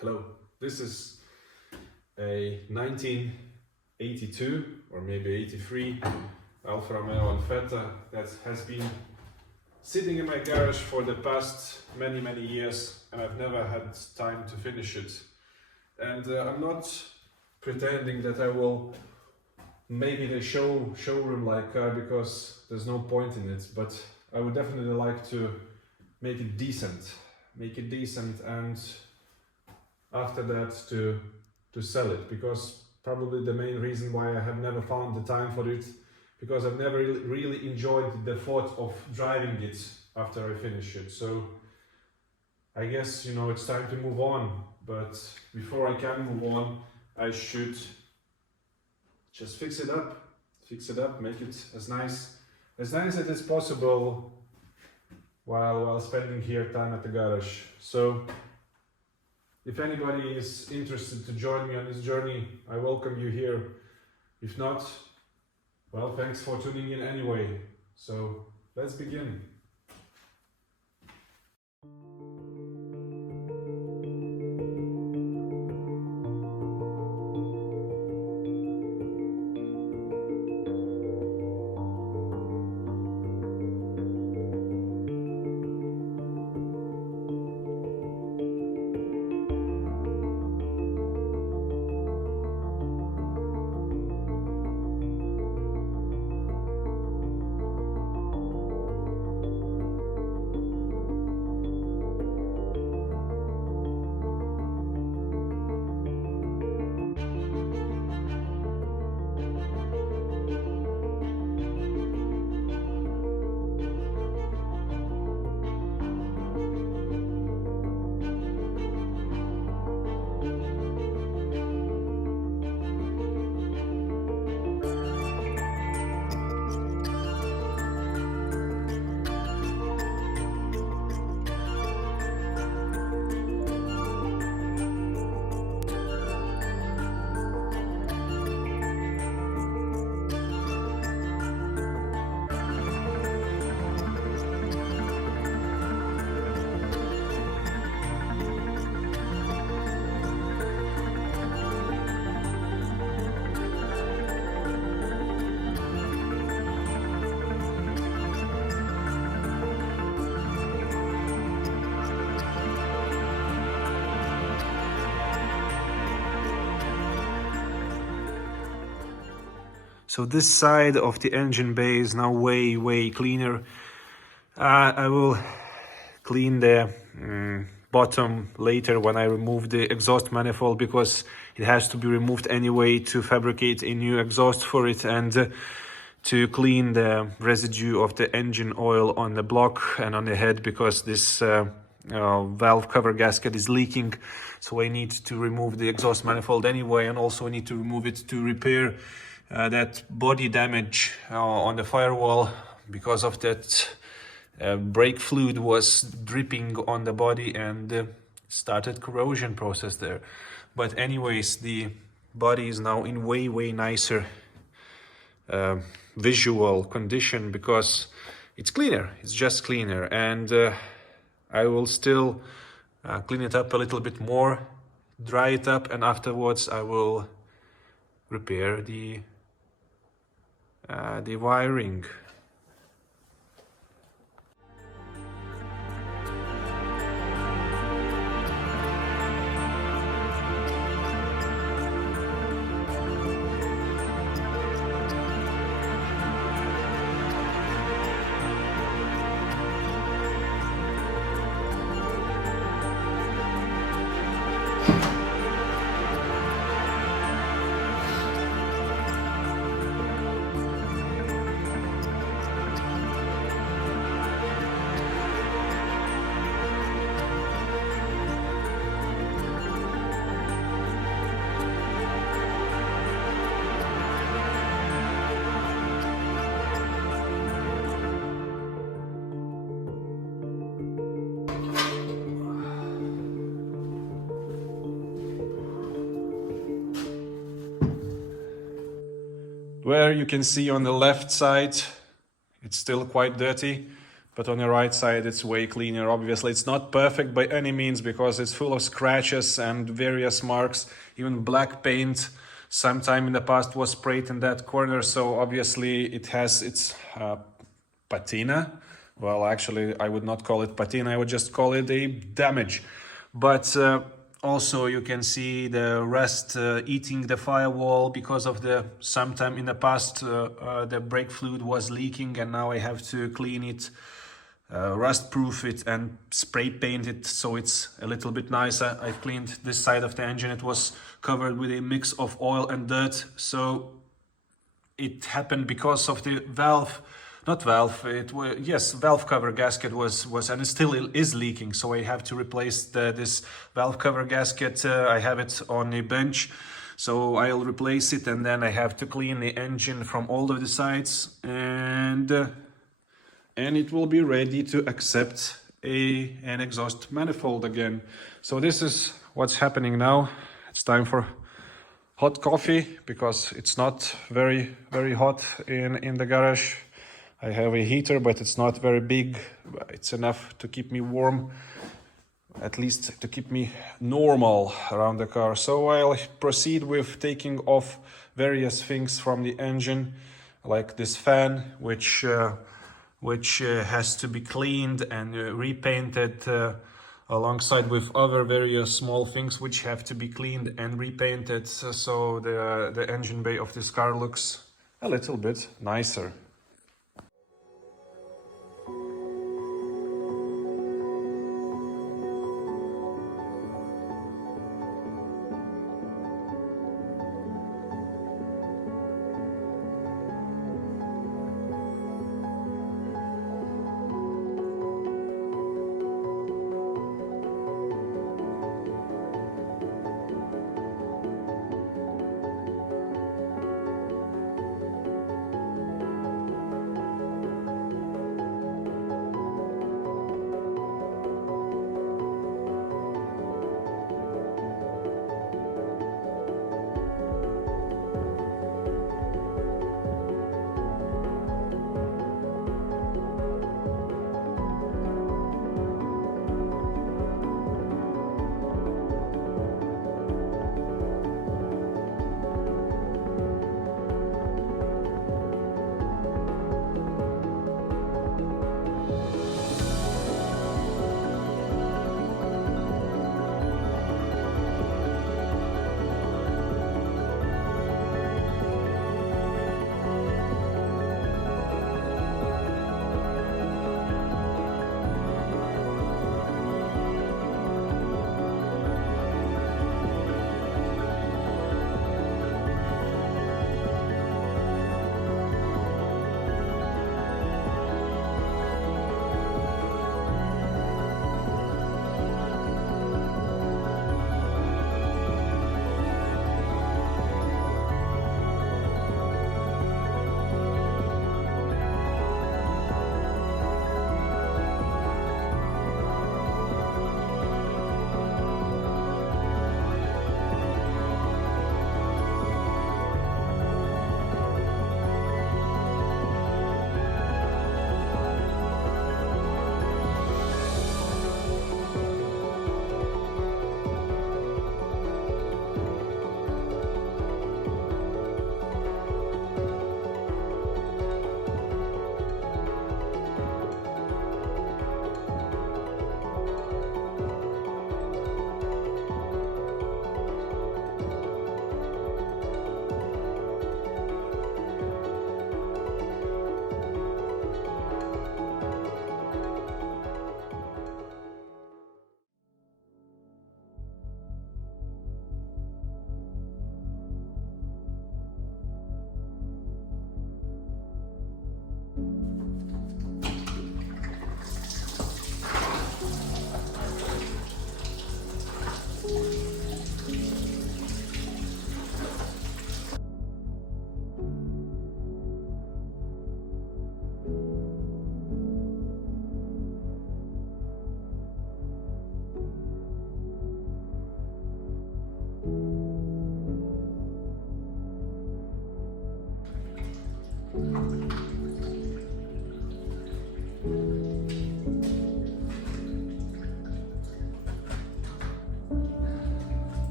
Hello, this is a 1982 or maybe 83 Alfa Romeo Alfetta that has been sitting in my garage for the past many years, and I've never had time to finish it. And I'm not pretending that I will make it a showroom-like car, because there's no point in it, but I would definitely like to make it decent, and after that to sell it, because probably the main reason why I have never found the time for it, because I've never really enjoyed the thought of driving it after I finish it. So I guess, it's time to move on, but before I can move on, I should just fix it up, make it as nice as it is possible while spending here time at the garage. So if anybody is interested to join me on this journey, I welcome you here. If not, well, thanks for tuning in anyway. So let's begin. So this side of the engine bay is now way cleaner. I will clean the bottom later when I remove the exhaust manifold, because it has to be removed anyway to fabricate a new exhaust for it, and to clean the residue of the engine oil on the block and on the head, because this valve cover gasket is leaking. So I need to remove the exhaust manifold anyway, and also I need to remove it to repair that body damage on the firewall, because of that brake fluid was dripping on the body and started corrosion process there. But anyways, the body is now in way nicer visual condition, because it's cleaner, it's just cleaner. And I will still clean it up a little bit more, dry it up, and afterwards I will repair the wiring. Where you can see on the left side, it's still quite dirty, but on the right side it's way cleaner. Obviously it's not perfect by any means because it's full of scratches and various marks. Even black paint sometime in the past was sprayed in that corner, so obviously it has its patina. Well, actually I would not call it patina, I would just call it a damage. But also you can see the rust eating the firewall because of the sometime in the past the brake fluid was leaking, and now I have to clean it, rust proof it and spray paint it so it's a little bit nicer. I cleaned this side of the engine, it was covered with a mix of oil and dirt, so it happened because of the valve, not valve, it was, yes, valve cover gasket was and it still is leaking, so I have to replace this valve cover gasket. I have it on a bench, so I'll replace it, and then I have to clean the engine from all of the sides, and it will be ready to accept an exhaust manifold again. So this is what's happening now. It's time for hot coffee because it's not very hot in the garage. I have a heater, but it's not very big. It's enough to keep me warm, at least to keep me normal around the car. So I'll proceed with taking off various things from the engine, like this fan, which has to be cleaned and repainted, alongside with other various small things which have to be cleaned and repainted, so the engine bay of this car looks a little bit nicer.